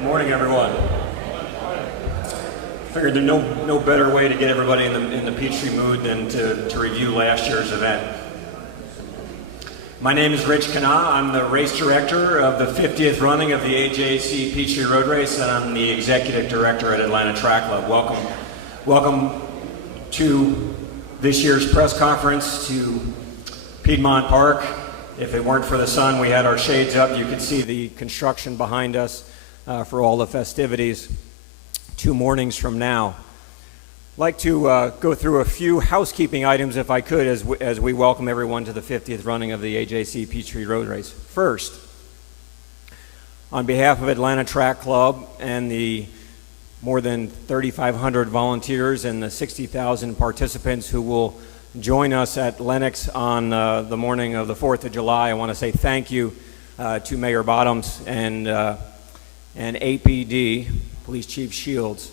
Good morning, everyone. Figured there's no better way to get everybody in the Peachtree mood than to review last year's event. My name is Rich Kana. I'm the race director of the 50th running of the ajc-peachtree-road-race, and I'm the executive director at Atlanta Track Club. Welcome to this year's press conference to Piedmont Park. If it weren't for the sun, we had our shades up. You could see the construction behind us for all the festivities 2 mornings from now. I'd like to go through a few housekeeping items, if I could, as we welcome everyone to the 50th running of the ajc-peachtree-road-race. First, on behalf of Atlanta Track Club and the more than 3,500 volunteers and the 60,000 participants who will join us at Lenox on the morning of the 4th of July, I want to say thank you to Mayor Bottoms and APD, Police Chief Shields,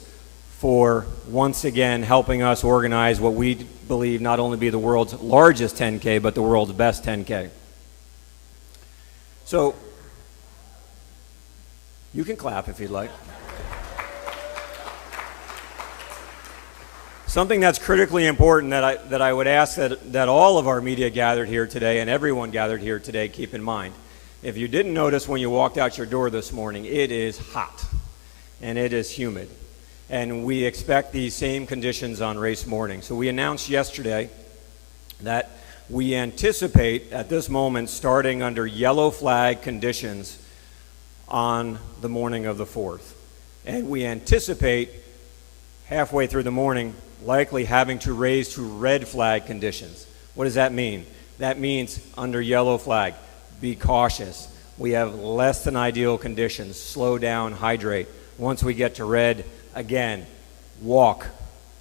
for once again helping us organize what we believe not only be the world's largest 10K, but the world's best 10K. So, you can clap if you'd like. Something that's critically important that I would ask that all of our media gathered here today and everyone gathered here today keep in mind. If you didn't notice when you walked out your door this morning, it is hot and it is humid. And we expect these same conditions on race morning. So we announced yesterday that we anticipate at this moment starting under yellow flag conditions on the morning of the 4th. And we anticipate halfway through the morning likely having to raise to red flag conditions. What does that mean? That means under yellow flag, be cautious. We have less than ideal conditions. Slow down, hydrate. Once we get to red, again, walk,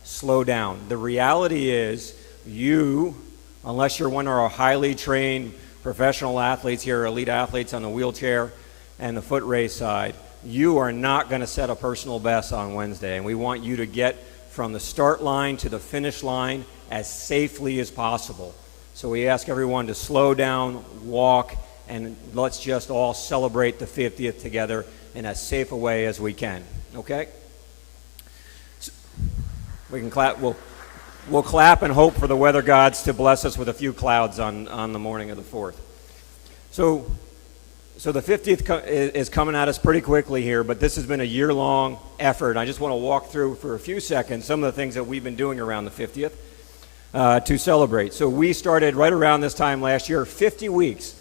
slow down. The reality is you, unless you're one of our highly trained professional athletes here, elite athletes on the wheelchair and the foot race side, you are not going to set a personal best on Wednesday. And we want you to get from the start line to the finish line as safely as possible. So we ask everyone to slow down, walk, and let's just all celebrate the 50th together in as safe a way as we can. Okay? So we can clap. We'll clap and hope for the weather gods to bless us with a few clouds on the morning of the 4th. So the 50th is coming at us pretty quickly here, but this has been a year-long effort. I just want to walk through for a few seconds some of the things that we've been doing around the 50th to celebrate. So we started right around this time last year, 50 weeks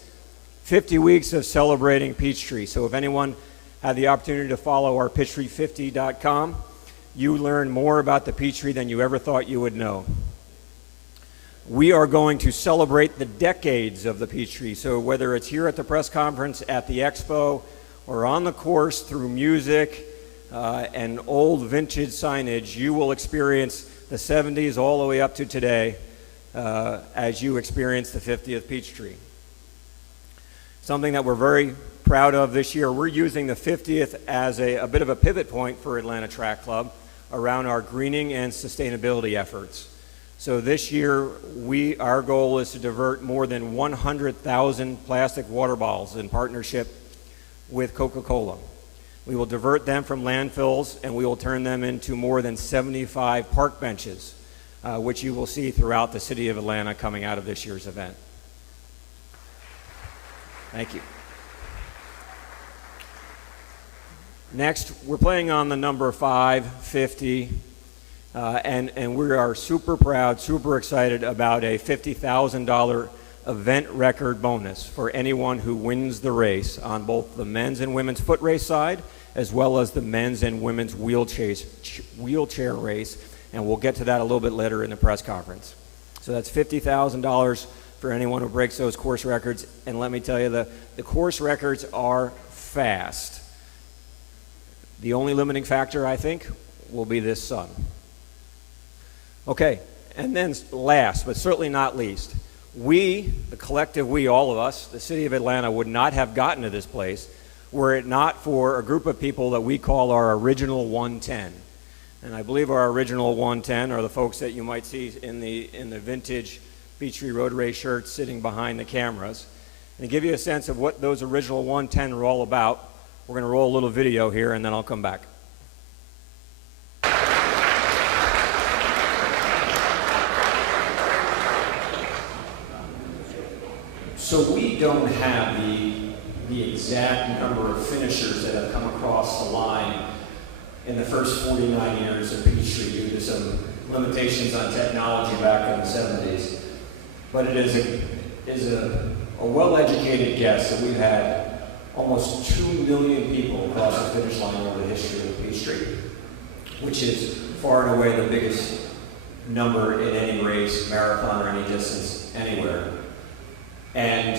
of celebrating Peachtree. So if anyone had the opportunity to follow our peachtree50.com, you learn more about the Peachtree than you ever thought you would know. We are going to celebrate the decades of the Peachtree. So whether it's here at the press conference, at the expo, or on the course through music and old vintage signage, you will experience the 70s all the way up to today as you experience the 50th Peachtree. Something that we're very proud of this year, we're using the 50th as a bit of a pivot point for Atlanta Track Club around our greening and sustainability efforts. So this year, our goal is to divert more than 100,000 plastic water bottles in partnership with Coca-Cola. We will divert them from landfills and we will turn them into more than 75 park benches, which you will see throughout the city of Atlanta coming out of this year's event. Thank you. Next, we're playing on the number 5, 50. And we are super proud, super excited about a $50,000 event record bonus for anyone who wins the race on both the men's and women's foot race side, as well as the men's and women's wheelchair race. And we'll get to that a little bit later in the press conference. So that's $50,000 for anyone who breaks those course records. And let me tell you, the course records are fast. The only limiting factor, I think, will be this sun. Okay, and then last, but certainly not least, we, the collective we, all of us, the city of Atlanta would not have gotten to this place were it not for a group of people that we call our original 110. And I believe our original 110 are the folks that you might see in the vintage Peachtree Road Race shirts sitting behind the cameras. And to give you a sense of what those original 110 are all about, We're going to roll a little video here, and then I'll come back. So we don't have the exact number of finishers that have come across the line in the first 49 years of Peachtree due to some limitations on technology back in the 70s. But it is a well-educated guess that we've had almost 2 million people across the finish line over the history of Peachtree, which is far and away the biggest number in any race, marathon, or any distance anywhere. And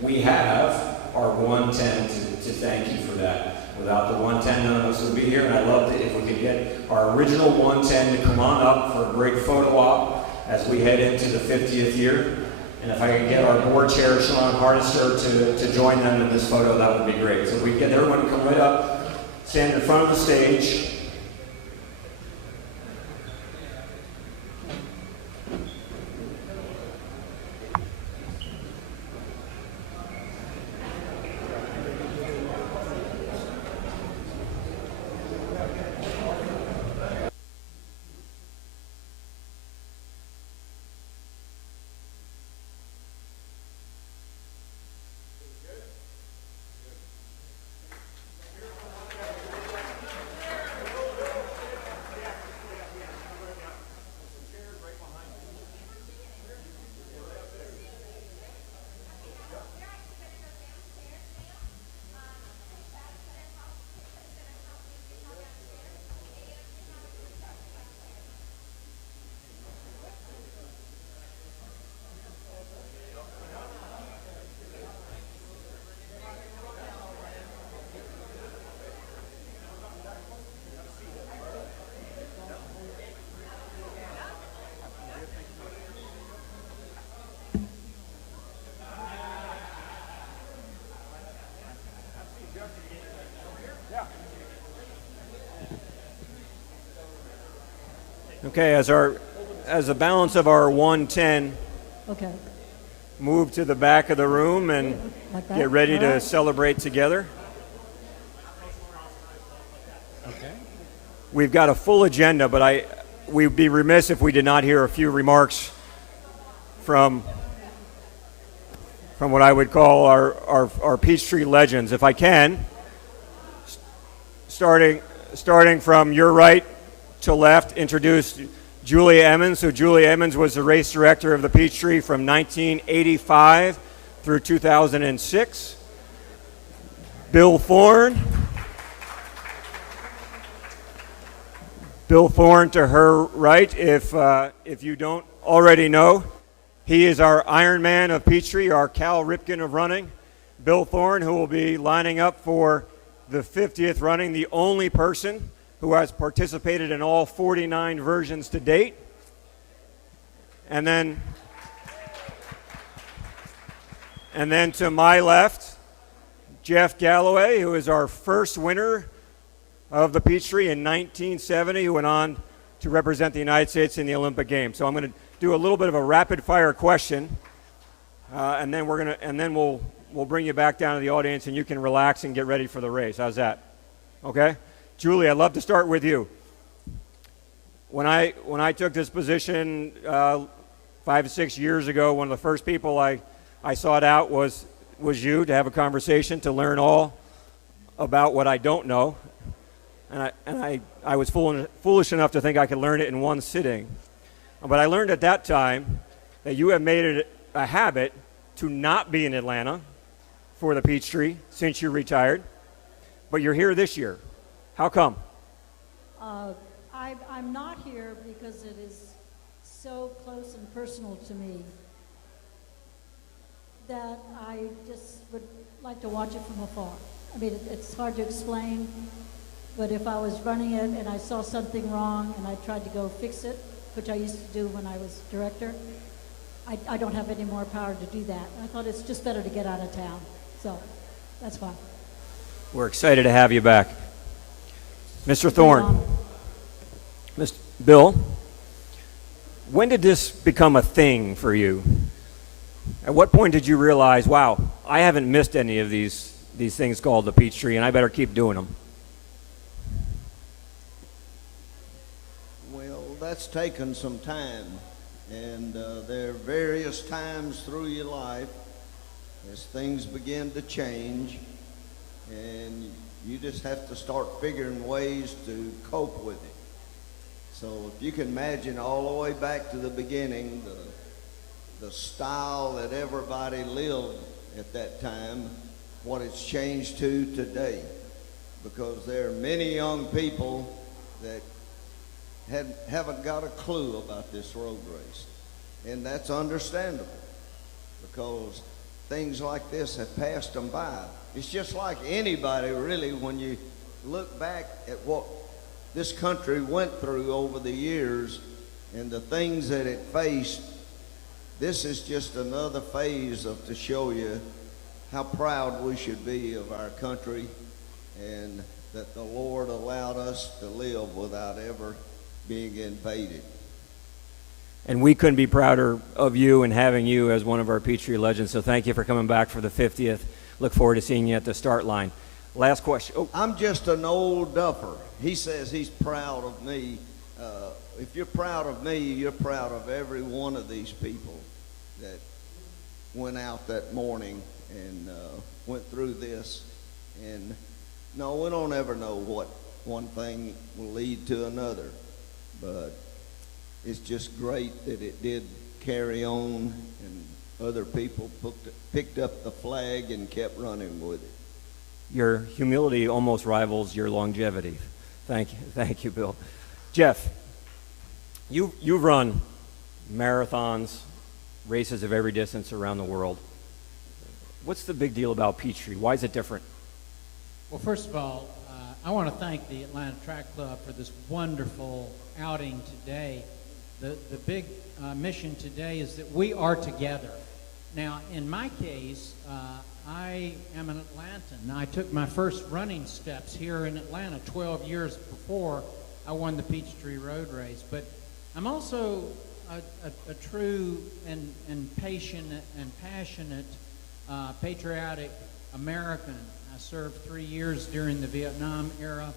we have our 110 to thank you for that. Without the 110, none of us would be here, and I'd love to, if we could get our original 110 to come on up for a great photo op as we head into the 50th year. And if I could get our board chair, Sean Hardister, to join them in this photo, that would be great. So if we can get everyone to come right up, stand in front of the stage. Okay, as the balance of our 110 move to the back of the room and get ready to celebrate together. Okay. We've got a full agenda, but we'd be remiss if we did not hear a few remarks from what I would call our Peachtree legends. If I can, starting from your right to left, introduce Julia Edmonds. So Julia Edmonds was the race director of the Peachtree from 1985 through 2006. Bill Thorne. Bill Thorne to her right, if you don't already know. He is our Ironman of Peachtree, our Cal Ripken of running. Bill Thorne, who will be lining up for the 50th running, the only person who has participated in all 49 versions to date. And then to my left, Jeff Galloway, who is our first winner of the Peachtree in 1970, who went on to represent the United States in the Olympic Games. So I'm going to do a little bit of a rapid-fire question, and then we'll bring you back down to the audience, and you can relax and get ready for the race. How's that? Okay. Julie, I'd love to start with you. When I took this position 5 to 6 years ago, one of the first people I sought out was you, to have a conversation, to learn all about what I don't know. And I was foolish enough to think I could learn it in one sitting. But I learned at that time that you have made it a habit to not be in Atlanta for the Peachtree since you retired, but you're here this year. How come? I'm not here because it is so close and personal to me that I just would like to watch it from afar. I mean, it's hard to explain, but if I was running it and I saw something wrong and I tried to go fix it, which I used to do when I was director, I don't have any more power to do that. I thought it's just better to get out of town. So that's why. We're excited to have you back. Mr. Thorne. Mr. Bill, when did this become a thing for you? At what point did you realize, wow, I haven't missed any of these these things called the Peachtree, and I better keep doing them. Well, that's taken some time, and there are various times through your life as things begin to change, and you just have to start figuring ways to cope with it. So if you can imagine all the way back to the beginning, the style that everybody lived at that time, what it's changed to today. Because there are many young people that haven't got a clue about this road race. And that's understandable, because things like this have passed them by. It's just like anybody, really, when you look back at what this country went through over the years and the things that it faced. This is just another phase to show you how proud we should be of our country, and that the Lord allowed us to live without ever being invaded. And we couldn't be prouder of you and having you as one of our Peachtree legends. So thank you for coming back for the 50th. Look forward to seeing you at the start line. Last question. Oh. I'm just an old duffer. He says he's proud of me. If you're proud of me, you're proud of every one of these people that went out that morning and went through this. And no, we don't ever know what one thing will lead to another, but it's just great that it did carry on, and other people picked up the flag and kept running with it. Your humility almost rivals your longevity. Thank you, Bill. Jeff, you've run marathons, races of every distance around the world. What's the big deal about Peachtree? Why is it different? Well, first of all, I want to thank the Atlanta Track Club for this wonderful outing today. The big mission today is that we are together. Now, in my case, I am an Atlantan. I took my first running steps here in Atlanta 12 years before I won the Peachtree Road Race. But I'm also a true and patient and passionate patriotic American. I served 3 years during the Vietnam era,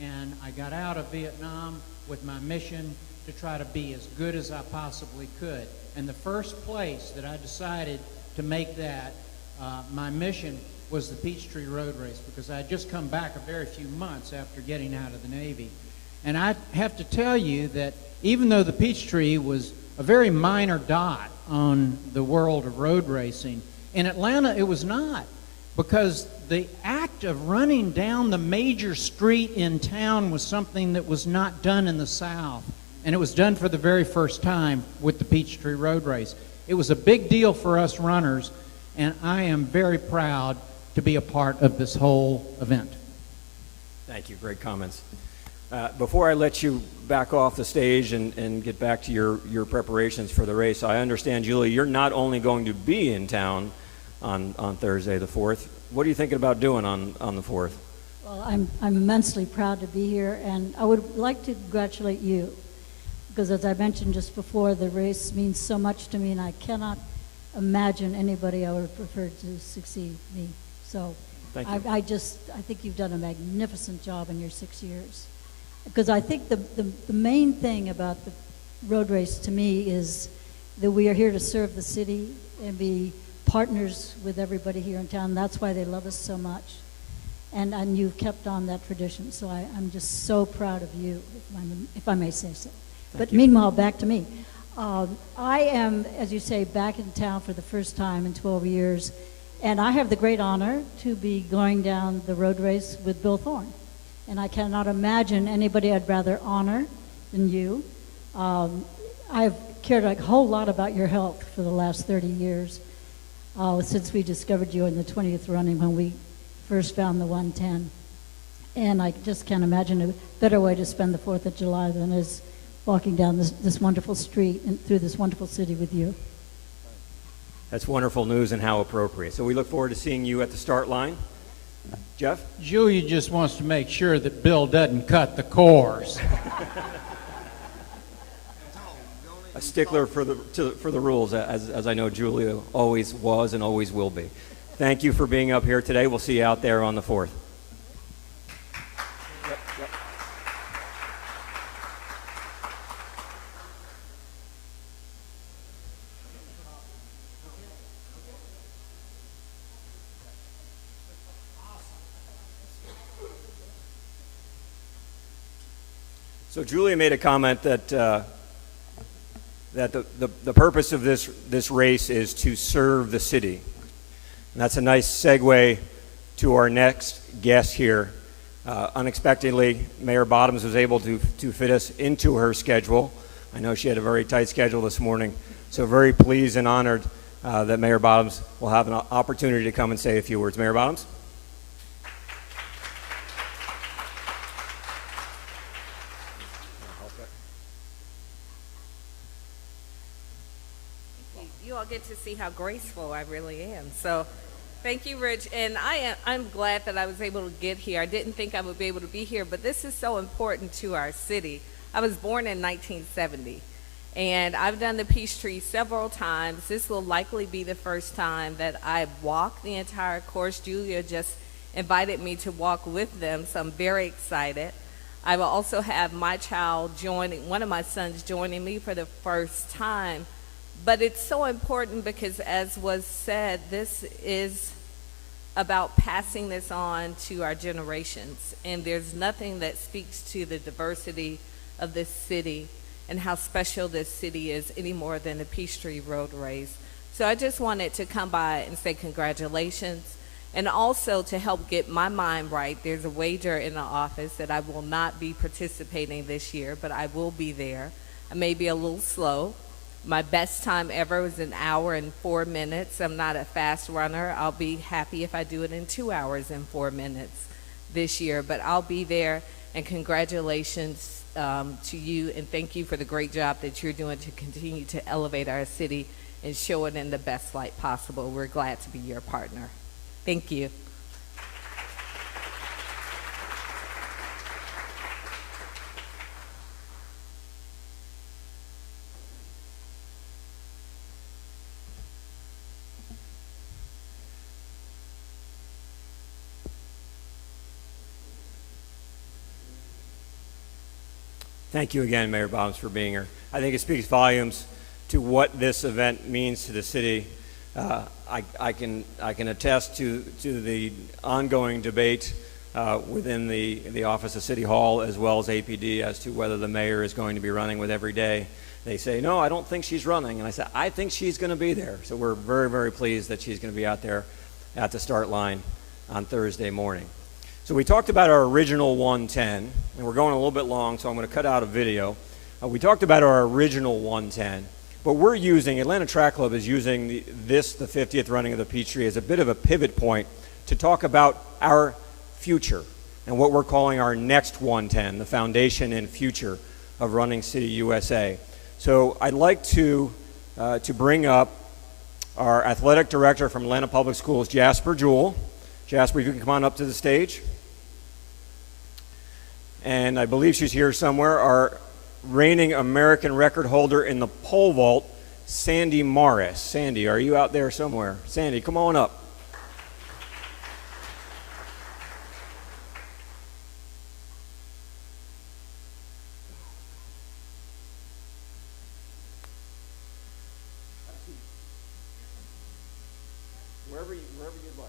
and I got out of Vietnam with my mission to try to be as good as I possibly could. And the first place that I decided to make that my mission was the Peachtree Road Race, because I had just come back a very few months after getting out of the Navy. And I have to tell you that even though the Peachtree was a very minor dot on the world of road racing, in Atlanta it was not, because the act of running down the major street in town was something that was not done in the South. And it was done for the very first time with the Peachtree Road Race. It was a big deal for us runners, and I am very proud to be a part of this whole event. Thank you. Great comments. Before I let you back off the stage and get back to your preparations for the race, I understand, Julie, you're not only going to be in town on Thursday the 4th. What are you thinking about doing on the 4th? Well, I'm immensely proud to be here, and I would like to congratulate you, because as I mentioned just before, the race means so much to me, and I cannot imagine anybody I would have preferred to succeed me. So Thank you. I think you've done a magnificent job in your 6 years. Because I think the main thing about the road race to me is that we are here to serve the city and be partners with everybody here in town. That's why they love us so much. And you've kept on that tradition. So I'm just so proud of you, if I may say so. But meanwhile, back to me. I am, as you say, back in town for the first time in 12 years, and I have the great honor to be going down the road race with Bill Thorne. And I cannot imagine anybody I'd rather honor than you. I've cared a whole lot about your health for the last 30 years, since we discovered you in the 20th running when we first found the 110. And I just can't imagine a better way to spend the 4th of July than is walking down this wonderful street and through this wonderful city with you. That's wonderful news, and how appropriate. So we look forward to seeing you at the start line. Jeff? Julia just wants to make sure that Bill doesn't cut the course. A stickler for the rules, as I know Julia always was and always will be. Thank you for being up here today. We'll see you out there on the 4th. So Julia made a comment that the purpose of this race is to serve the city. And that's a nice segue to our next guest here. Unexpectedly, Mayor Bottoms was able to fit us into her schedule. I know she had a very tight schedule this morning, so very pleased and honored that Mayor Bottoms will have an opportunity to come and say a few words. Mayor Bottoms? You all get to see how graceful I really am. So thank you, Rich. And I'm glad that I was able to get here. I didn't think I would be able to be here, but this is so important to our city. I was born in 1970, and I've done the Peachtree several times. This will likely be the first time that I walk the entire course. Julia just invited me to walk with them, so I'm very excited. I will also have my child one of my sons joining me for the first time. But it's so important because, as was said, this is about passing this on to our generations. And there's nothing that speaks to the diversity of this city and how special this city is any more than the Peachtree Road Race. So I just wanted to come by and say congratulations. And also to help get my mind right, there's a wager in the office that I will not be participating this year, but I will be there. I may be a little slow. My best time ever was 1 hour and 4 minutes. I'm not a fast runner. I'll be happy if I do it in 2 hours and 4 minutes this year, but I'll be there. And congratulations to you, and thank you for the great job that you're doing to continue to elevate our city and show it in the best light possible. We're glad to be your partner. Thank you. Thank you again, Mayor Bottoms, for being here. I think it speaks volumes to what this event means to the city. I can attest to the ongoing debate within the office of City Hall as well as APD as to whether the mayor is going to be running with every day. They say, no, I don't think she's running. And I said, I think she's going to be there. So we're very, very pleased that she's going to be out there at the start line on Thursday morning. So we talked about our original 110, and we're going a little bit long, so I'm going to cut out a video. We talked about our original 110, but Atlanta Track Club is using the 50th running of the Peachtree as a bit of a pivot point to talk about our future and what we're calling our next 110, the foundation and future of Running City USA. So I'd like to bring up our athletic director from Atlanta Public Schools, Jasper Jewell. Jasper, if you can come on up to the stage. And I believe she's here somewhere, our reigning American record holder in the pole vault, Sandy Morris. Sandy, are you out there somewhere? Sandy, come on up. Wherever you'd like.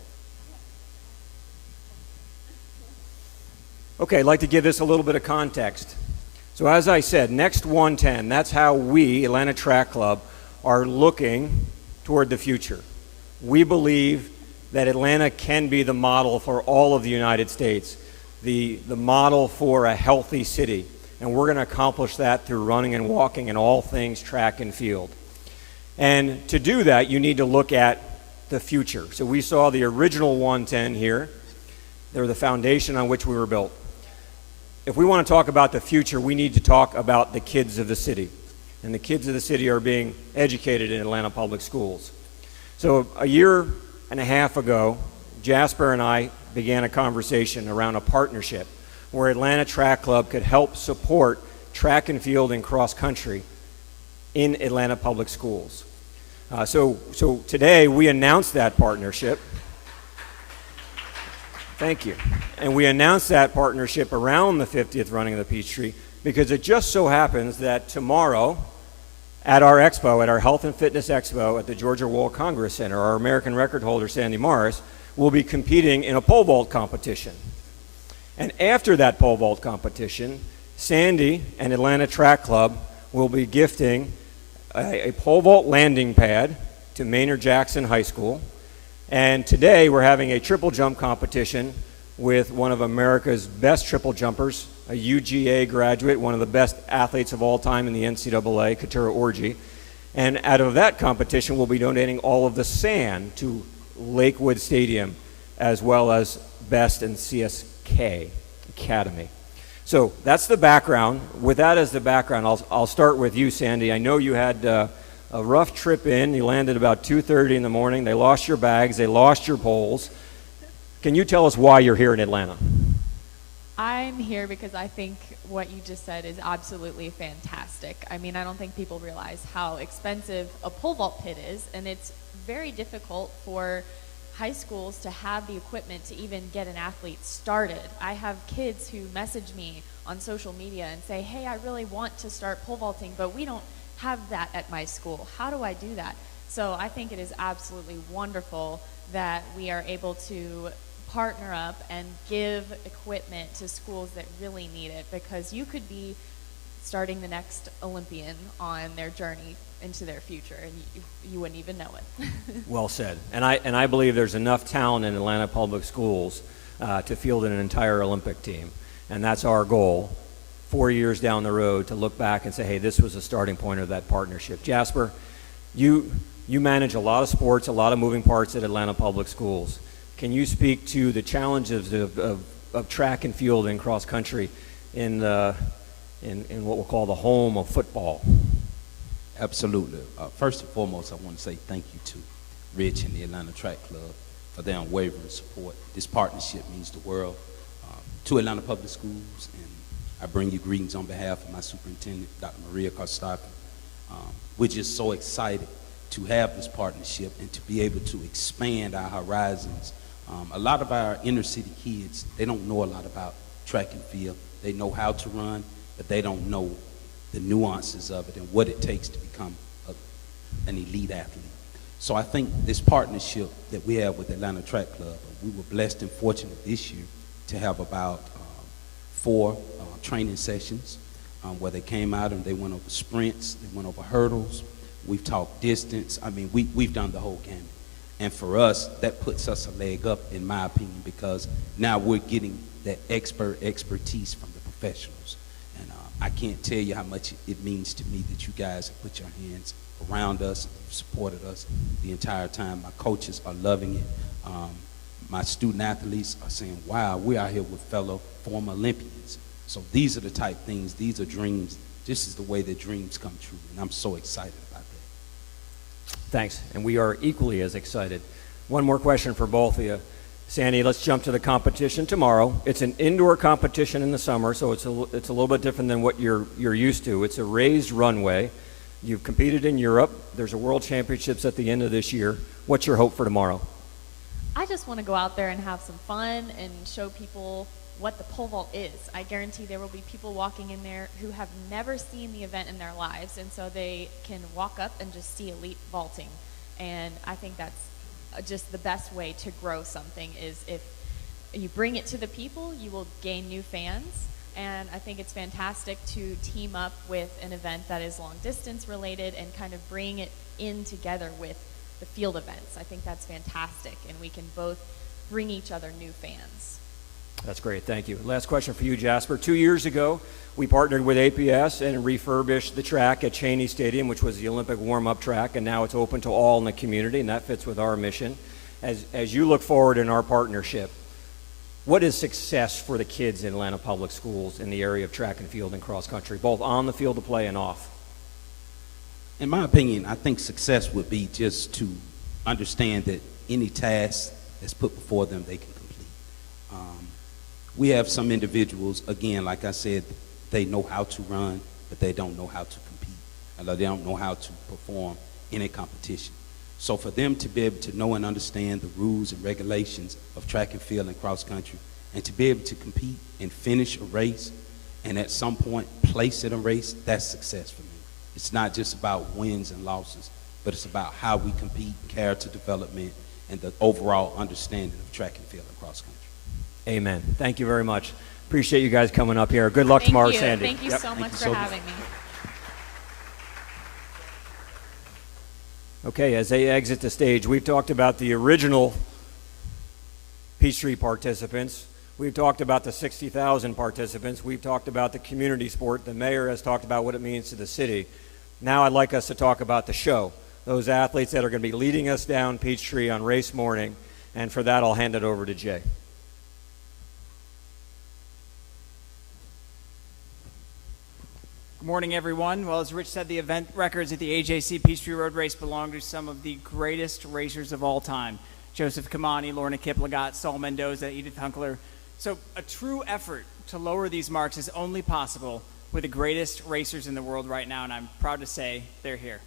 Okay, I'd like to give this a little bit of context. So as I said, next 110, that's how we, Atlanta Track Club, are looking toward the future. We believe that Atlanta can be the model for all of the United States, the model for a healthy city. And we're going to accomplish that through running and walking and all things track and field. And to do that, you need to look at the future. So we saw the original 110 here. They're the foundation on which we were built. If we want to talk about the future, we need to talk about the kids of the city. And the kids of the city are being educated in Atlanta Public Schools. So a year and a half ago, Jasper and I began a conversation around a partnership where Atlanta Track Club could help support track and field and cross country in Atlanta Public Schools. So today we announced that partnership. Thank you. And we announced that partnership around the 50th running of the Peachtree because it just so happens that tomorrow at our expo, at our Health and Fitness Expo at the Georgia Wall Congress Center, our American record holder, Sandy Morris, will be competing in a pole vault competition. And after that pole vault competition, Sandy and Atlanta Track Club will be gifting a pole vault landing pad to Maynard Jackson High School. And today we're having a triple jump competition with one of America's best triple jumpers, a UGA graduate, one of the best athletes of all time in the NCAA, Katura Orji. And out of that competition, we'll be donating all of the sand to Lakewood Stadium, as well as Best and CSK Academy. So that's the background. With that as the background, I'll start with you, Sandy. I know you had a rough trip in. You landed about 2:30 in the morning. They lost your bags. They lost your poles. Can you tell us why you're here in Atlanta? I'm here because I think what you just said is absolutely fantastic. I mean, I don't think people realize how expensive a pole vault pit is, and it's very difficult for high schools to have the equipment to even get an athlete started. I have kids who message me on social media and say, hey, I really want to start pole vaulting, but we don't have that at my school. How do I do that? So I think it is absolutely wonderful that we are able to partner up and give equipment to schools that really need it, because you could be starting the next Olympian on their journey into their future, and you wouldn't even know it. Well said. And I believe there's enough talent in Atlanta Public Schools to field an entire Olympic team. And that's our goal, 4 years down the road, to look back and say, hey, this was the starting point of that partnership. Jasper, you manage a lot of sports, a lot of moving parts at Atlanta Public Schools. Can you speak to the challenges of track and field and cross country in what we'll call the home of football? Absolutely. First and foremost, I want to say thank you to Rich and the Atlanta Track Club for their unwavering support. This partnership means the world to Atlanta Public Schools, and I bring you greetings on behalf of my superintendent, Dr. Maria Costapi. We're just so excited to have this partnership and to be able to expand our horizons. A lot of our inner city kids, they don't know a lot about track and field. They know how to run, but they don't know the nuances of it and what it takes to become an elite athlete. So I think this partnership that we have with Atlanta Track Club, we were blessed and fortunate this year to have about 4 training sessions where they came out and they went over sprints, they went over hurdles, we've talked distance. I mean, we've done the whole gamut. And for us, that puts us a leg up, in my opinion, because now we're getting that expertise from the professionals. And I can't tell you how much it means to me that you guys have put your hands around us and supported us the entire time. My coaches are loving it. My student athletes are saying, wow, we're out here with fellow former Olympians. So these are the type things, these are dreams. This is the way that dreams come true, and I'm so excited about that. Thanks, and we are equally as excited. One more question for both of you. Sandy, let's jump to the competition tomorrow. It's an indoor competition in the summer, so it's a little bit different than what you're used to. It's a raised runway. You've competed in Europe. There's a World Championships at the end of this year. What's your hope for tomorrow? I just want to go out there and have some fun and show people what the pole vault is. I guarantee there will be people walking in there who have never seen the event in their lives, and so they can walk up and just see elite vaulting. And I think that's just the best way to grow something, is if you bring it to the people, you will gain new fans. And I think it's fantastic to team up with an event that is long distance related and kind of bring it in together with the field events. I think that's fantastic, and we can both bring each other new fans. That's great, thank you. Last question for you, Jasper. 2 years ago, we partnered with APS and refurbished the track at Cheney Stadium, which was the Olympic warm-up track, and now it's open to all in the community, and that fits with our mission. As you look forward in our partnership, what is success for the kids in Atlanta Public Schools in the area of track and field and cross country, both on the field of play and off? In my opinion, I think success would be just to understand that any task that's put before them, they can complete. We have some individuals, again, like I said, they know how to run, but they don't know how to compete. They don't know how to perform in a competition. So for them to be able to know and understand the rules and regulations of track and field and cross country, and to be able to compete and finish a race, and at some point place in a race, that's success for me. It's not just about wins and losses, but it's about how we compete, character development, and the overall understanding of track and field and cross country. Amen. Thank you very much. Appreciate you guys coming up here. Good luck tomorrow, Sandy. Thank you Yep. so much you for so much. having me. Okay, as they exit the stage, we've talked about the original Peachtree participants. We've talked about the 60,000 participants. We've talked about the community sport. The mayor has talked about what it means to the city. Now I'd like us to talk about the show, those athletes that are going to be leading us down Peachtree on race morning. And for that, I'll hand it over to Jay. Good morning, everyone. Well, as Rich said, the event records at the ajc-Peachtree-Road-Race belong to some of the greatest racers of all time. Joseph Kamani, Lorna Kiplagat, Saul Mendoza, Edith Hunkler. So a true effort to lower these marks is only possible with the greatest racers in the world right now, and I'm proud to say they're here.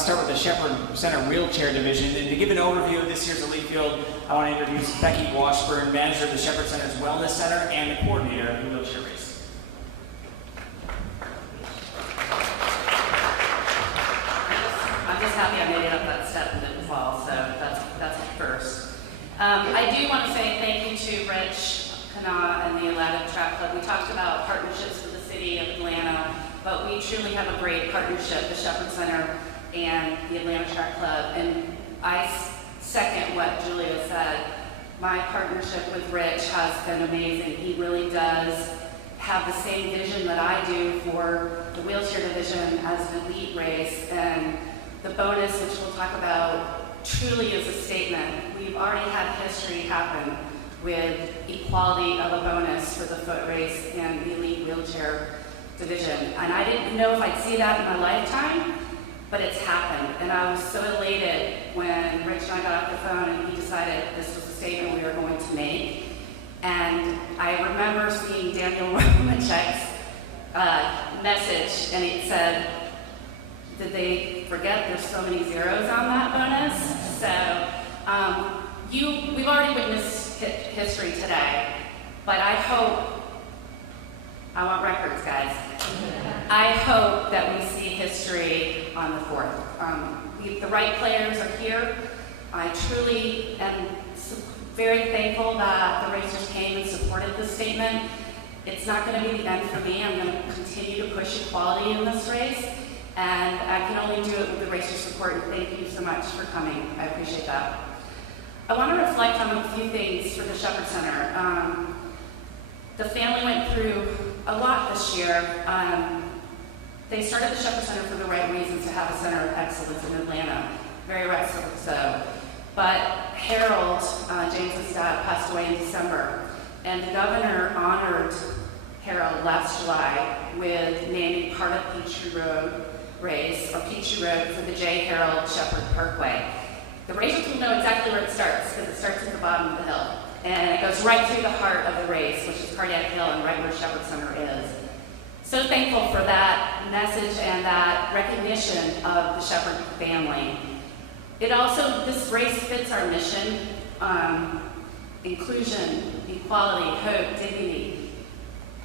Start with the Shepherd Center Wheelchair Division. And to give an overview of this year's elite field, I want to introduce Becky Washburn, manager of the Shepherd Center's Wellness Center and the coordinator of the wheelchair race. I'm just happy I made it up that step and didn't fall, so that's a first. I do want to say thank you to Rich, Kana, and the Untitled Chapter Club. We talked about partnerships with the city of Atlanta, but we truly have a great partnership, the Shepherd Center and the Atlanta Track Club, and I second what Julia said. My partnership with Rich has been amazing. He really does have the same vision that I do for the wheelchair division as an elite race, and the bonus, which we'll talk about, truly is a statement. We've already had history happen with equality of a bonus for the foot race and the elite wheelchair division, and I didn't know if I'd see that in my lifetime, but it's happened, and I was so elated when Rich and I got off the phone and he decided this was the statement we were going to make. And I remember seeing Daniel Romachek's message, and it said, did they forget there's so many zeros on that bonus? So we've already witnessed history today, but I want records, guys. I hope that we see history on the 4th. The right players are here. I truly am very thankful that the racers came and supported this statement. It's not going to be the end for me. I'm going to continue to push equality in this race, and I can only do it with the racers' support, and thank you so much for coming. I appreciate that. I want to reflect on a few things for the Shepherd Center. The family went through a lot this year. They started the Shepherd Center for the right reasons, to have a center of excellence in Atlanta, very rightfully so. But Harold, James's dad, passed away in December, and the governor honored Harold last July with naming part of Peachtree-Road-Race, or Peachtree Road, for the J. Harold Shepherd Parkway. The racers will know exactly where it starts, because it starts at the bottom of the hill, and it goes right through the heart of the race, which is Cardiac Hill, and right where Shepherd Center is. So thankful for that message and that recognition of the Shepherd family. This race fits our mission, inclusion, equality, hope, dignity.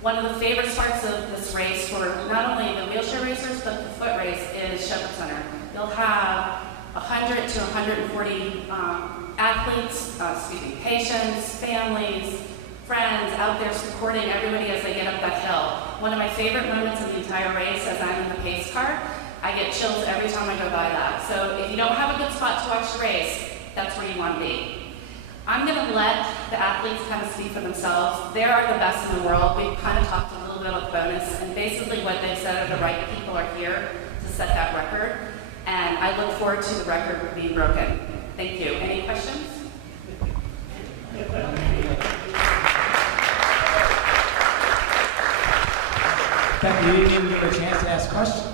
One of the favorite parts of this race for not only the wheelchair racers, but the foot race is Shepherd Center. You'll have 100 to 140 athletes, patients, families, friends out there supporting everybody as they get up that hill. One of my favorite moments of the entire race, as I'm in the pace car, I get chills every time I go by that. So if you don't have a good spot to watch the race, that's where you want to be. I'm going to let the athletes kind of speak for themselves. They are the best in the world. We've kind of talked a little bit about the bonus, and basically what they've said are the right people are here to set that record, and I look forward to the record being broken. Thank you. Any questions? Becky, you didn't even give her a chance to ask questions.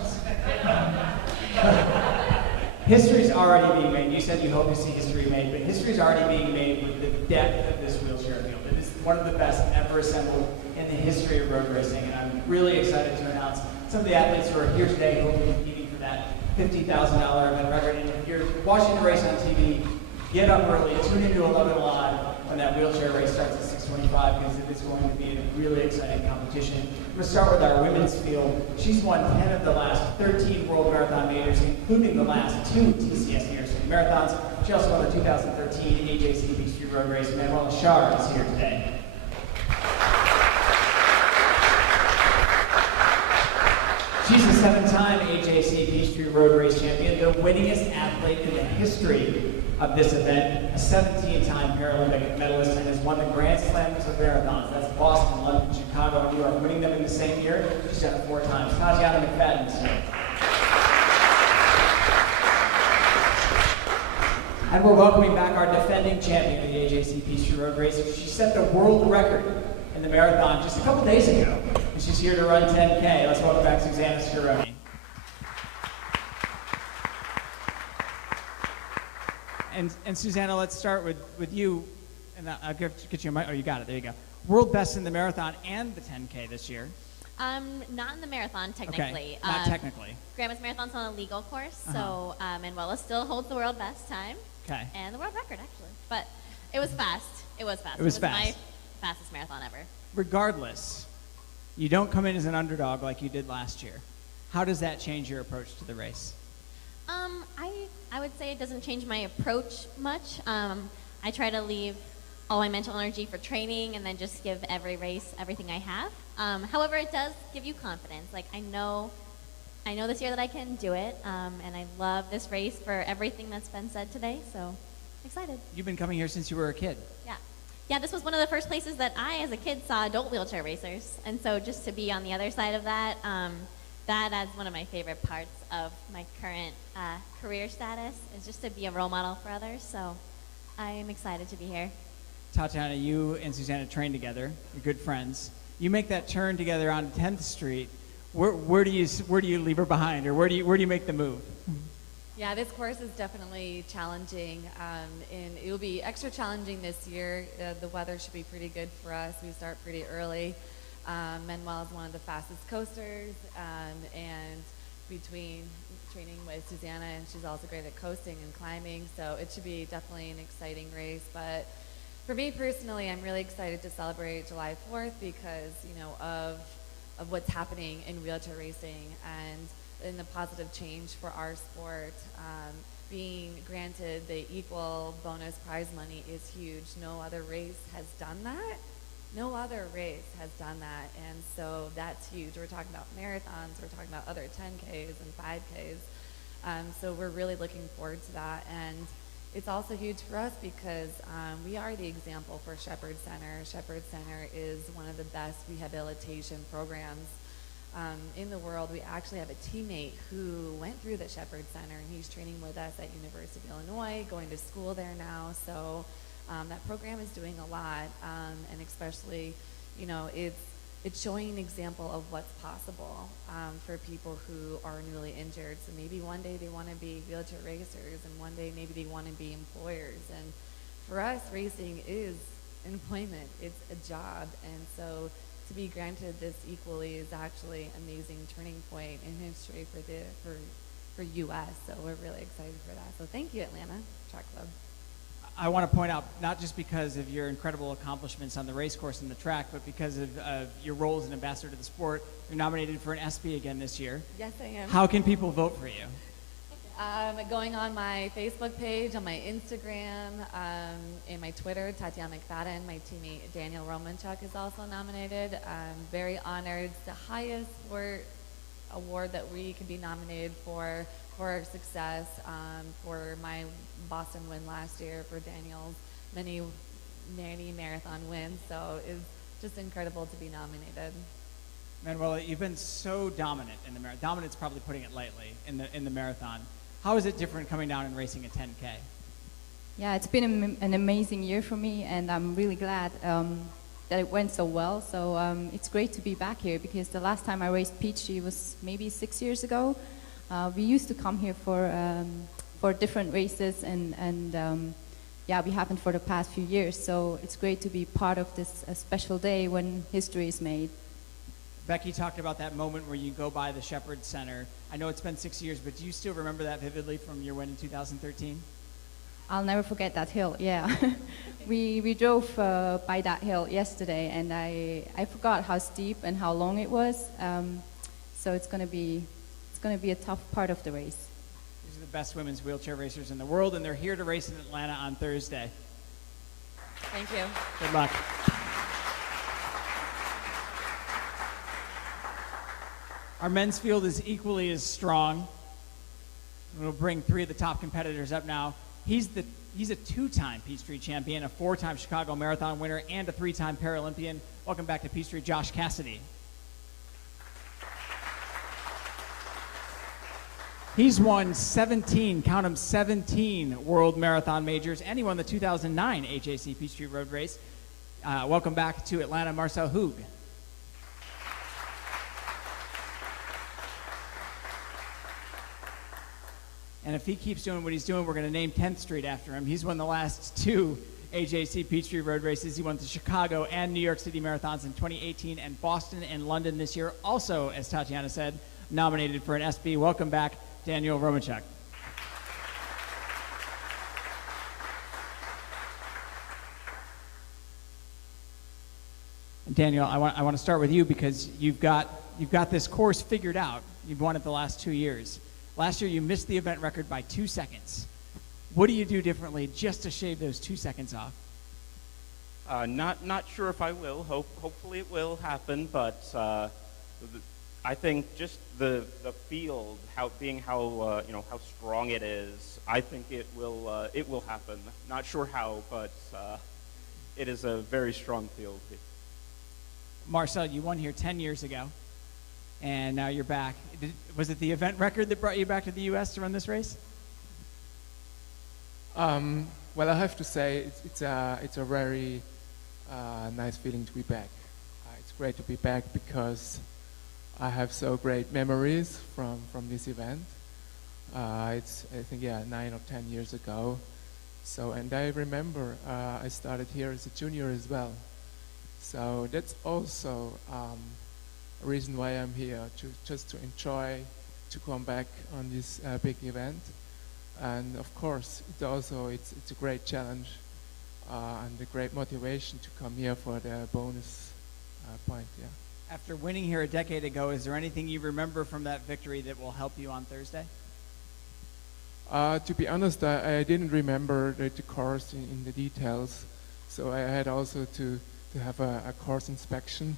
History's already being made. You said you hope to see history made, but history's already being made with the depth of this wheelchair field. It is one of the best ever assembled in the history of road racing, and I'm really excited to announce some of the athletes who are here today who will be competing for that $50,000 event record. And if you're watching the race on TV, get up early, tune into 11 Live when that wheelchair race starts at 6:25, because it is going to be a really exciting competition. I'm going to start with our women's field. She's won 10 of the last 13 World Marathon Majors, including the last 2 TCS New York City Marathons. She also won the 2013 ajc-peachtree-road-race. Manuela Schar is here today. She's the 7-time ajc-peachtree-road-race champion, the winningest athlete in the history of this event, a 17-time Paralympic medalist, and has won the Grand Slams of marathons. That's Boston, London, Chicago, and New York, winning them in the same year. She's done it 4 times. Tatiana McFadden is here. And we're welcoming back our defending champion of the ajc-peachtree-road-race. She set the world record in the marathon just a couple days ago, and she's here to run 10K. Let's welcome back Susanna Scaroni. And Susanna, let's start with you, and I'll get you a mic. Oh, you got it. There you go. World best in the marathon and the 10K this year. Not in the marathon, technically. Okay, not technically. Grand West Marathon's on a legal course, so Manuela still holds the world best time. Okay. And the world record, actually. But it was fast. It was fast. It was my fast. fastest marathon ever. Regardless, you don't come in as an underdog like you did last year. How does that change your approach to the race? I would say it doesn't change my approach much. I try to leave all my mental energy for training and then just give every race everything I have. However, it does give you confidence. Like, I know this year that I can do it, and I love this race for everything that's been said today, so I'm excited. You've been coming here since you were a kid. Yeah. Yeah, this was one of the first places that I, as a kid, saw adult wheelchair racers. And so just to be on the other side of that, that adds one of my favorite parts of my current career status, is just to be a role model for others. So I am excited to be here. Tatiana, you and Susanna train together. You're good friends. You make that turn together on 10th Street. Where do you leave her behind, or where do you make the move? Yeah, this course is definitely challenging, and it will be extra challenging this year. The weather should be pretty good for us. We start pretty early. Manuel is one of the fastest coasters, and between training with Susanna, and she's also great at coasting and climbing, so it should be definitely an exciting race. But for me personally, I'm really excited to celebrate July 4th because, of what's happening in wheelchair racing and in the positive change for our sport. Being granted the equal bonus prize money is huge. No other race has done that. No other race has done that, and so that's huge. We're talking about marathons, we're talking about other 10Ks and 5Ks, so we're really looking forward to that. And it's also huge for us because we are the example for Shepherd Center. Shepherd Center is one of the best rehabilitation programs in the world. We actually have a teammate who went through the Shepherd Center, and he's training with us at University of Illinois, going to school there now. So that program is doing a lot, and especially, it's showing an example of what's possible for people who are newly injured. So maybe one day they want to be wheelchair racers, and one day maybe they want to be employers. And for us, racing is employment. It's a job, and so to be granted this equally is actually an amazing turning point in history for U.S. So we're really excited for that. So thank you, Atlanta Track Club. I want to point out, not just because of your incredible accomplishments on the race course and the track, but because of your role as an ambassador to the sport. You're nominated for an ESPY again this year. Yes, I am. How can people vote for you? Going on my Facebook page, on my Instagram, and my Twitter, Tatiana McFadden. My teammate Daniel Romanchuk is also nominated. I'm very honored. It's the highest sport award that we could be nominated for our success, for my Boston win last year, for Daniel's many marathon wins. So it's just incredible to be nominated. Manuela, you've been so dominant in the marathon. Dominant's probably putting it lightly in the marathon. How is it different coming down and racing a 10K? Yeah, it's been an amazing year for me, and I'm really glad that it went so well. So it's great to be back here, because the last time I raced Peachtree was maybe 6 years ago. We used to come here for different races, and yeah, we haven't for the past few years. So it's great to be part of this special day when history is made. Becky talked about that moment where you go by the Shepherd Center. I know it's been 6 years, but do you still remember that vividly from your win in 2013? I'll never forget that hill, yeah. we drove by that hill yesterday, and I forgot how steep and how long it was. So it's gonna be a tough part of the race. These are the best women's wheelchair racers in the world, and they're here to race in Atlanta on Thursday. Thank you. Good luck. Our men's field is equally as strong. We'll bring three of the top competitors up now. He's a two-time Peachtree champion, a four-time Chicago Marathon winner, and a three-time Paralympian. Welcome back to Peachtree, Josh Cassidy. He's won 17, count them, 17 World Marathon Majors, and he won the 2009 AJC Peachtree Road Race. Welcome back to Atlanta, Marcel Hoog. And if he keeps doing what he's doing, we're going to name 10th Street after him. He's won the last two AJC Peachtree Road Races. He won the Chicago and New York City Marathons in 2018 and Boston and London this year. Also, as Tatiana said, nominated for an SB. Welcome back, Daniel Romachuk. And Daniel, I want to start with you because you've got this course figured out. You've won it the last 2 years. Last year, you missed the event record by 2 seconds. What do you do differently just to shave those 2 seconds off? Not sure if I will. Hopefully it will happen, but I think just the field, how strong it is. I think it will happen. Not sure how, but it is a very strong field. Marcel, you won here 10 years ago, and now you're back. Was it the event record that brought you back to the U.S. to run this race? Well, I have to say it's a very nice feeling to be back. It's great to be back because I have so great memories from this event. It's, I think, 9 or 10 years ago. So, and I remember I started here as a junior as well. So that's also a reason why I'm here, just to enjoy, to come back on this big event. And of course, it's a great challenge and a great motivation to come here for the bonus point, yeah. After winning here a decade ago, is there anything you remember from that victory that will help you on Thursday? To be honest, I didn't remember the course in the details, so I had also to have a course inspection.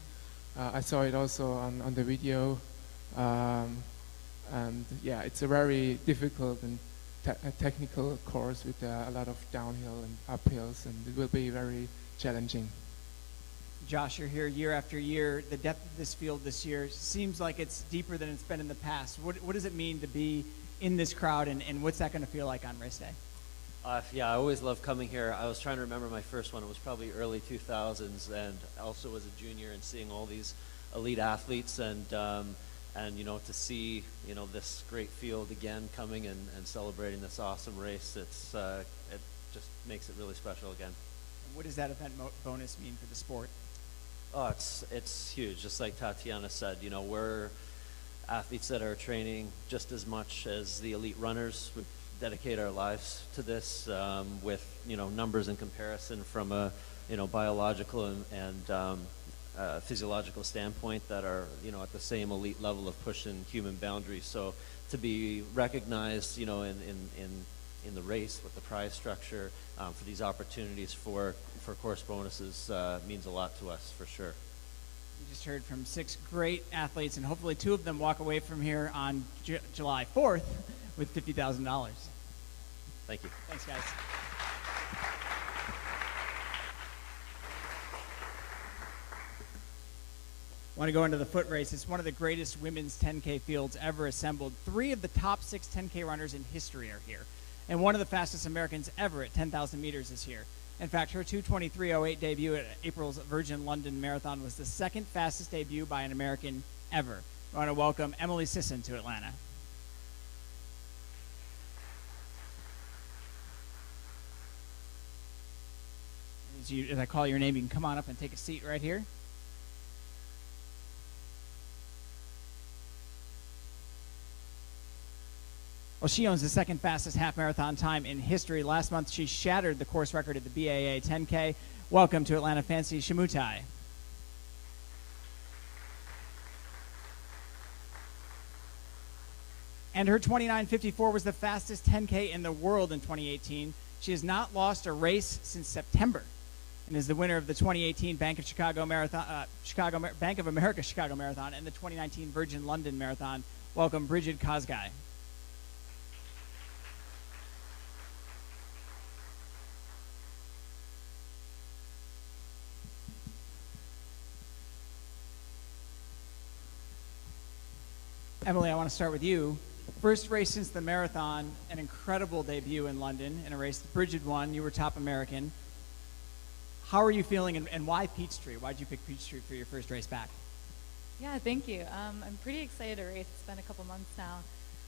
I saw it also on the video, and yeah, it's a very difficult and technical course with a lot of downhill and uphills, and it will be very challenging. Josh, you're here year after year. The depth of this field this year seems like it's deeper than it's been in the past. What does it mean to be in this crowd, and what's that going to feel like on race day? Yeah, I always love coming here. I was trying to remember my first one. It was probably early 2000s, and also as a junior and seeing all these elite athletes and to see this great field again coming and celebrating this awesome race. It just makes it really special again. And what does that event bonus mean for the sport? Oh, it's huge. Just like Tatiana said, we're athletes that are training just as much as the elite runners. We dedicate our lives to this with numbers in comparison from a biological and physiological standpoint that are at the same elite level of pushing human boundaries. So to be recognized in the race with the prize structure for these opportunities for course bonuses means a lot to us for sure. You just heard from 6 great athletes, and hopefully 2 of them walk away from here on July 4th with $50,000. Thank you. Thanks, guys. Want to go into the foot race. It's one of the greatest women's 10K fields ever assembled. 3 of the top 6 10K runners in history are here. And one of the fastest Americans ever at 10,000 meters is here. In fact, her 2:23:08 debut at April's Virgin London Marathon was the 2nd fastest debut by an American ever. I want to welcome Emily Sisson to Atlanta. As I call your name, you can come on up and take a seat right here. Well, she owns the 2nd fastest half marathon time in history. Last month, she shattered the course record at the BAA 10K. Welcome to Atlanta, Fancy Shamutai. And her 29:54 was the fastest 10K in the world in 2018. She has not lost a race since September, and is the winner of the 2018 Bank of America Chicago Marathon and the 2019 Virgin London Marathon. Welcome, Bridget Kosgei. Emily, I want to start with you. First race since the marathon, an incredible debut in London in a race that Bridget won. You were top American. How are you feeling, and why Peachtree? Why did you pick Peachtree for your first race back? Yeah, thank you. I'm pretty excited to race. It's been a couple months now.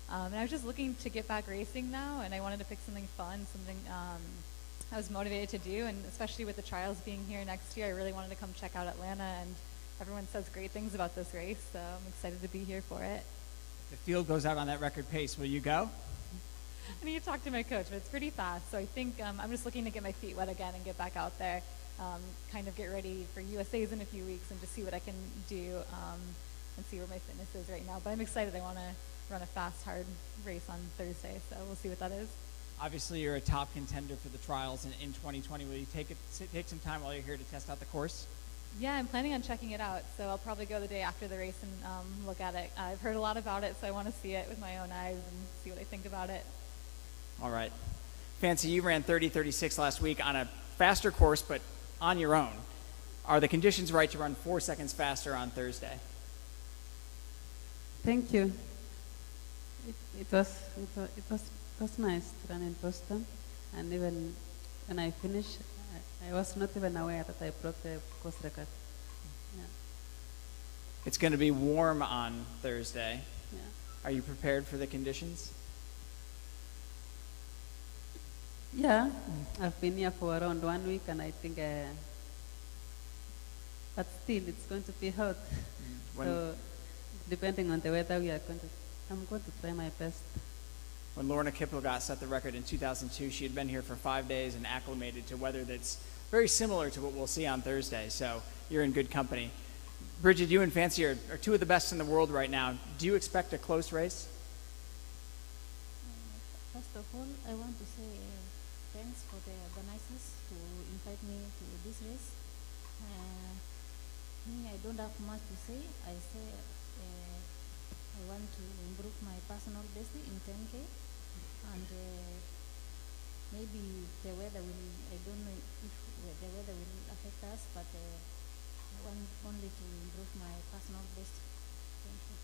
And I was just looking to get back racing now, and I wanted to pick something fun, something I was motivated to do, and especially with the trials being here next year, I really wanted to come check out Atlanta, and everyone says great things about this race, so I'm excited to be here for it. If the field goes out on that record pace, will you go? I need to talk to my coach, but it's pretty fast, so I think I'm just looking to get my feet wet again and get back out there, kind of get ready for USA's in a few weeks and just see what I can do and see where my fitness is right now. But I'm excited. I want to run a fast, hard race on Thursday, so we'll see what that is. Obviously, you're a top contender for the trials in 2020. Will you take some time while you're here to test out the course? Yeah, I'm planning on checking it out, so I'll probably go the day after the race and look at it. I've heard a lot about it, so I want to see it with my own eyes and see what I think about it. All right. Fancy, you ran 30:36 last week on a faster course, but on your own. Are the conditions right to run 4 seconds faster on Thursday? Thank you. It was nice to run in Boston, and even when I finished, I was not even aware that I broke the course record. Yeah. It's going to be warm on Thursday. Yeah. Are you prepared for the conditions? Yeah, I've been here for around 1 week, and I think, but still, it's going to be hot. So, depending on the weather, I'm going to try my best. When Lorna Kiplagat set the record in 2002, she had been here for 5 days and acclimated to weather that's very similar to what we'll see on Thursday, so you're in good company. Bridget, you and Fancy are 2 of the best in the world right now. Do you expect a close race? First of all, I want to say thanks for the organizers to invite me to this race. I don't have much to say. I say I want to improve my personal best in 10K, and maybe the weather will, I don't know if the weather will affect us, but I want only to improve my personal best. Thank you.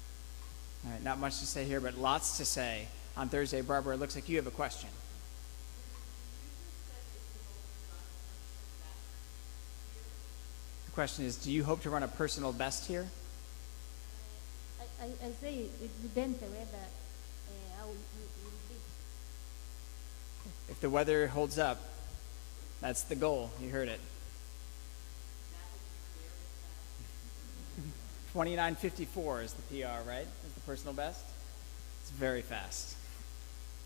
All right, not much to say here, but lots to say on Thursday. Barbara, it looks like you have a question. The question is, do you hope to run a personal best here? I say it depends the weather, how it will be. If the weather holds up, that's the goal. You heard it. 29:54 is the PR, right? Is the personal best? It's very fast.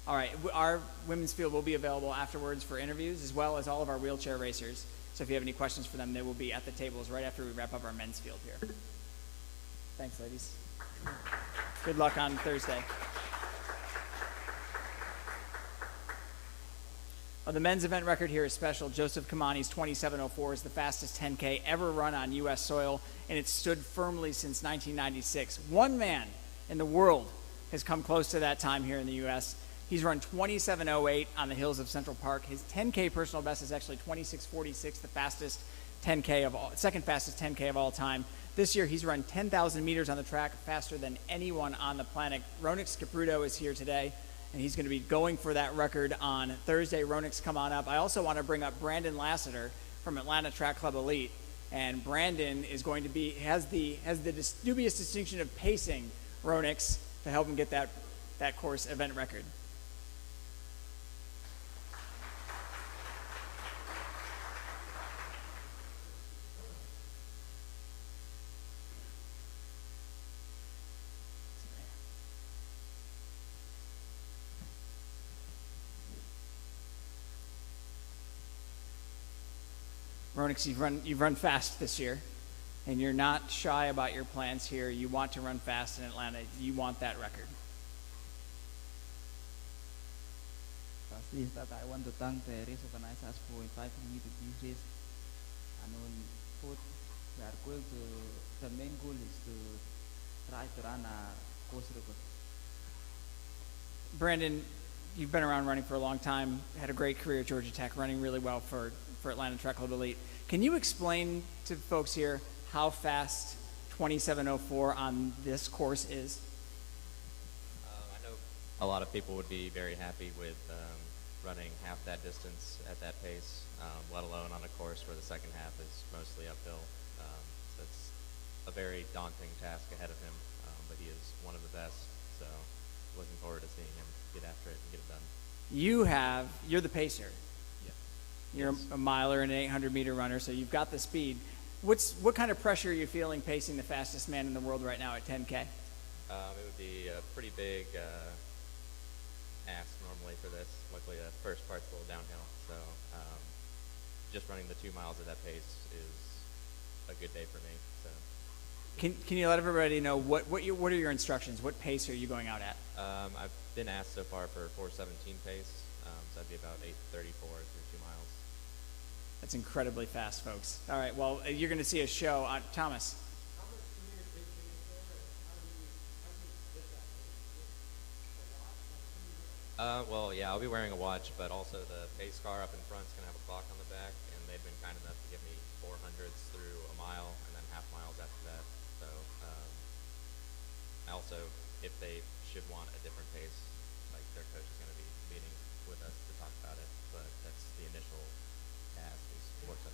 All right, our women's field will be available afterwards for interviews, as well as all of our wheelchair racers. So if you have any questions for them, they will be at the tables right after we wrap up our men's field here. Thanks, ladies. Good luck on Thursday. The men's event record here is special. Joseph Kamani's 27:04 is the fastest 10K ever run on U.S. soil, and it's stood firmly since 1996. One man in the world has come close to that time here in the U.S. He's run 27:08 on the hills of Central Park. His 10K personal best is actually 26:46, the fastest 10K of all, second fastest 10K of all time. This year, he's run 10,000 meters on the track faster than anyone on the planet. Ronix Caputo is here today, and he's going to be going for that record on Thursday. Ronix, come on up. I also want to bring up Brandon Lassiter from Atlanta Track Club Elite, and Brandon is going to be has the dubious distinction of pacing Ronix to help him get that course event record. Ronix, you've run fast this year, and you're not shy about your plans here. You want to run fast in Atlanta. You want that record. Firstly, that I want to thank the race organizers for inviting me to this race. And on foot, we are going to, the main goal is to try to run a course record. Brandon, you've been around running for a long time, had a great career at Georgia Tech, running really well for Atlanta Track Club Elite. Can you explain to folks here how fast 27:04 on this course is? I know a lot of people would be very happy with running half that distance at that pace, let alone on a course where the second half is mostly uphill. So it's a very daunting task ahead of him, but he is one of the best, so looking forward to seeing him get after it and get it done. You're the pacer. You're a miler and an 800-meter runner, so you've got the speed. What kind of pressure are you feeling pacing the fastest man in the world right now at 10K? It would be a pretty big ask normally for this. Luckily, the first part's a little downhill, so just running the 2 miles at that pace is a good day for me. So, can you let everybody know what are your instructions? What pace are you going out at? I've been asked so far for 4:17 pace, so that'd be about 8:34 through 2 miles. That's incredibly fast, folks. All right, well, you're going to see a show on Thomas. Well, yeah, I'll be wearing a watch, but also the pace car up in front is going to have a clock on the back, and they've been kind enough to give me 400s through a mile and then half miles after that. So, also, if they should want a different pace, like their coach is going to be meeting with us to talk about it, but that's the initial task is 4:17.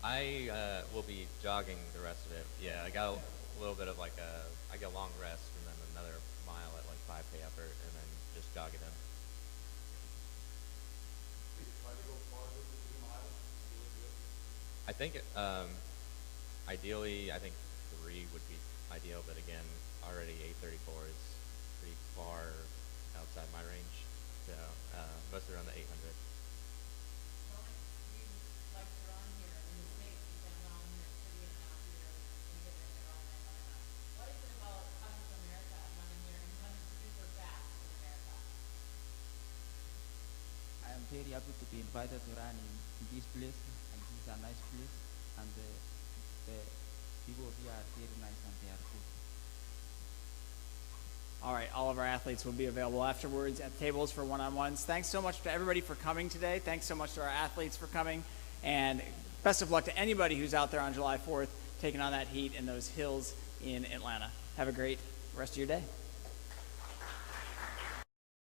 I will be jogging the rest of it. Yeah, I got a little bit of I get a long rest and then another mile at 5K effort and then just jog it in. I think ideally, I think 3 would be ideal, but again, already 8:34 is pretty far outside my range. So mostly around the 800. I am very happy to be invited to run in this place, and this is a nice place, and the people here are very nice and they are good. All right, all of our athletes will be available afterwards at tables for one-on-ones. Thanks so much to everybody for coming today. Thanks so much to our athletes for coming. And best of luck to anybody who's out there on July 4th taking on that heat in those hills in Atlanta. Have a great rest of your day.